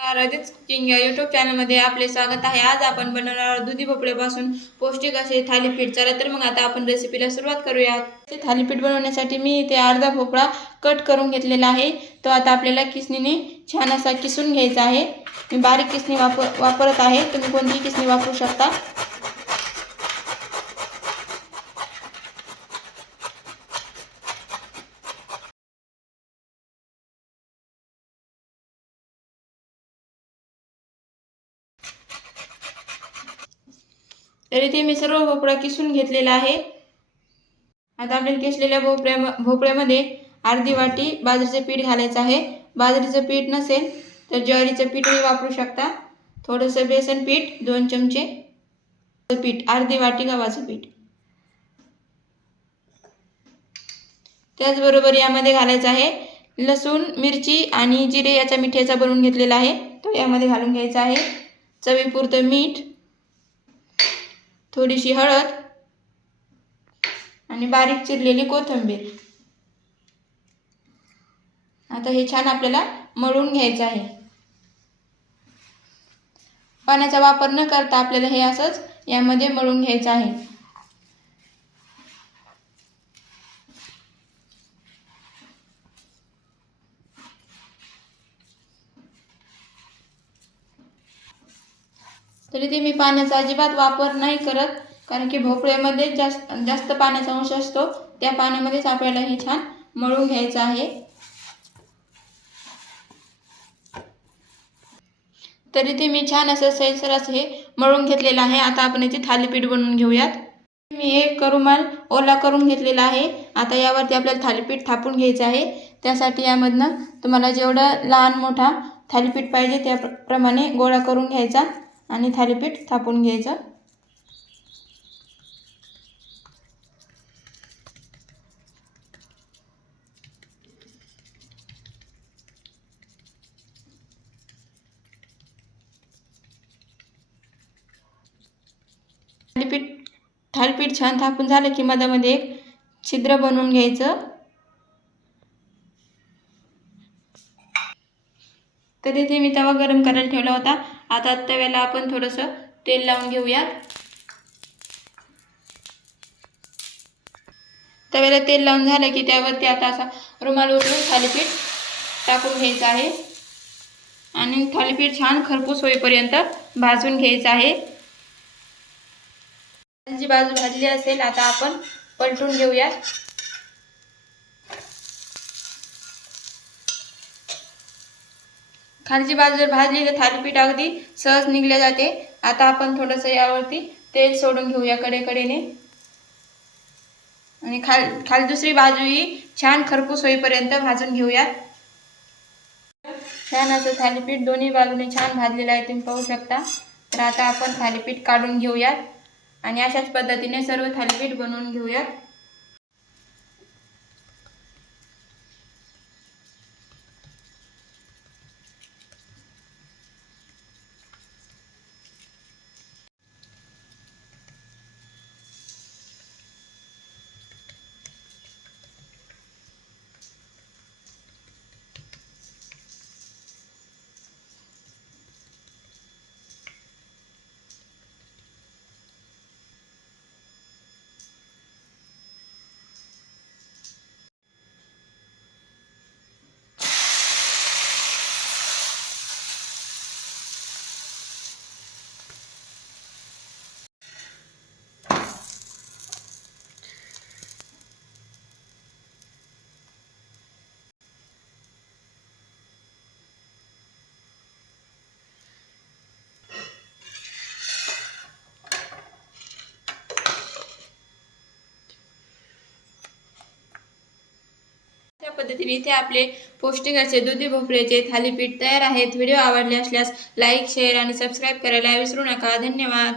रजत cooking या YouTube चॅनलमध्ये आपले स्वागत आहे। आज आपण बनवणार आहोत दुधी भोपळ्यापासून पौष्टिक असे थालीपीठ। चला तर मग आता आपण रेसिपीला सुरुवात करूयात। थालीपीठ बनवण्यासाठी मी इथे अर्धा भोपळा कट करून घेतलेला आहे। तो आता आपल्याला किसणीने छान असा किसून घ्यायचा आहे। मी बारीक किसणी वापरत आहे, तुम्ही कोणतीही किसणी वापरू शकता। तर इथे मी सर्व भोपळा किसून घेतलेला आहे। आता आपल्याला किसलेल्या भोपळ्यामध्ये अर्धी वाटी बाजरीचे पीठ घालायचं आहे। बाजरीचं पीठ नसेल तर ज्वारीचं पीठही वापरू शकता। थोडंसं बेसन पीठ, 2 चमचे पीठ, अर्धी वाटी गव्हाचं पीठ। त्याचबरोबर यामध्ये घालायचं आहे लसूण, मिरची आणि जिरे याचा मिठ्याचा बनवून घेतलेला आहे, तो यामध्ये घालून घ्यायचा आहे। चवीपुरतं मीठ, थोडीशी हळद आणि बारीक चिरलेली कोथिंबीर। आता हे छान आपल्याला मळून घ्यायचं आहे। पाण्याचा वापर न करता आपल्याला हे असंच यामध्ये मळून घ्यायचं आहे। तरी ते मी पाण्याचा अजिबात वापर नाही करत, कारण की भोपळ्यामध्ये जास्त पाण्याचा अंश असतो। त्या पाण्यामध्येच आपल्याला हे छान मळून घ्यायचं आहे। तरी ते मी छान असं सैलसर असं हे मळून घेतलेलं आहे। आता आपण याचे थालीपीठ बनवून घेऊयात। मी एक रुमाल ओला करून घेतलेला आहे। आता यावरती आपल्याला थालीपीठ थापून घ्यायचं आहे। त्यासाठी यामधनं तुम्हाला जेवढं लहान मोठा थालीपीठ पाहिजे त्याप्रमाणे गोळा करून घ्यायचा आणि थालीपीठ थापून घ्यायचं। थालीपीठ छान थापून झालं की मधामध्ये एक छिद्र बनवून घ्यायचं। तर इथे मी तवा गरम करायला ठेवला होता। आता तव्याला आपण थोडंसं तेल लावून घेऊयात। तव्याला तेल लावून झालं की त्यावरती आता असा रुमाल उचलून थालीपीठ टाकून घ्यायचं आहे आणि थालीपीठ छान खरपूस होईपर्यंत भाजून घ्यायचं आहे। जी बाजू भाजली असेल आता आपण पलटून घेऊया। खालची बाजू जर भाजली तर थालीपीठ अगदी सहज निघले जाते। आता आपण थोडंसं यावरती तेल सोडून घेऊया कडेकडेने आणि खाली दुसरी बाजूही छान खरपूस होईपर्यंत भाजून घेऊया। छान असं थालीपीठ दोन्ही बाजूने छान भाजलेलं आहे, तुम्ही पाहू शकता। तर आता आपण थालीपीठ काढून घेऊयात आणि अशाच पद्धतीने सर्व थालीपीठ बनवून घेऊयात। त्या पद्धतीने इथे आपले पौष्टिक असे दुधी भोपळ्याचे थालीपीठ तयार आहेत। व्हिडिओ आवडले असल्यास लाईक, शेअर आणि सबस्क्राईब करायला विसरू नका। धन्यवाद।